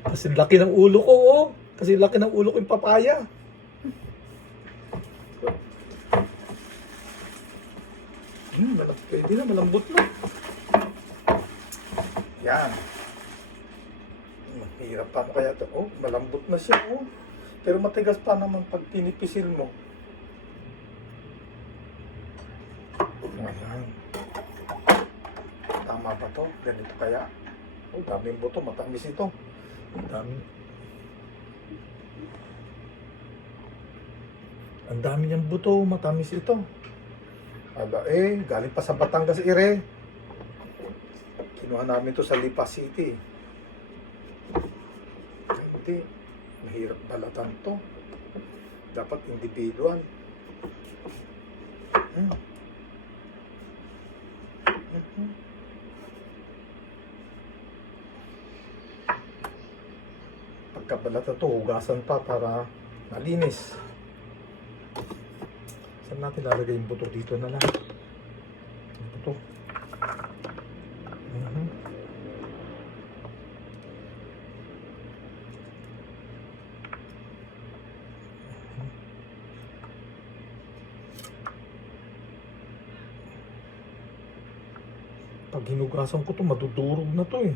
Kasi laki ng ulo ko, oh. Kasi laki ng ulo ko yung papaya. Pwede na, malambot na. Yan. Mahirap pa mo kaya ito. Oh, malambot na siya, oh. Pero matigas pa naman pag pinipisil mo. Ayan. Tama ba to? Ganito kaya? Oh, daming buto. Matamis ito. Ang dami niyang buto. Matamis ito. Aba galing pa sa Batangas ire. Kinuha namin to sa Lipa City. Hindi. Mahirap balatan to. Dapat individual. Pagkabalatan to, hugasan pa para malinis. Saan natin lalagay yung buto? Dito na lang. Yung buto. Pag hinugasan ko to, madudurog na to eh.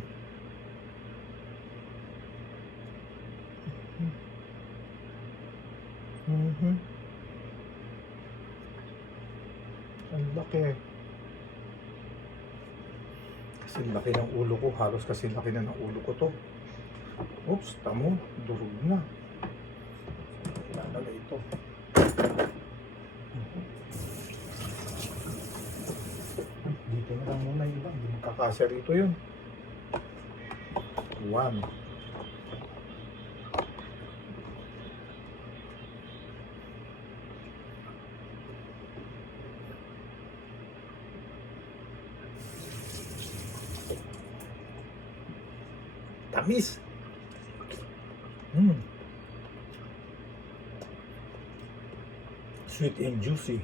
Ang laki. Kasi laki ng ulo ko. Halos kasi laki na ng ulo ko to. Oops, tamo. Durog na. Ilalagay ito. Dito na lang muna yung iba. Hindi magkakasya rito yun. 1. Tamis. Sweet and juicy.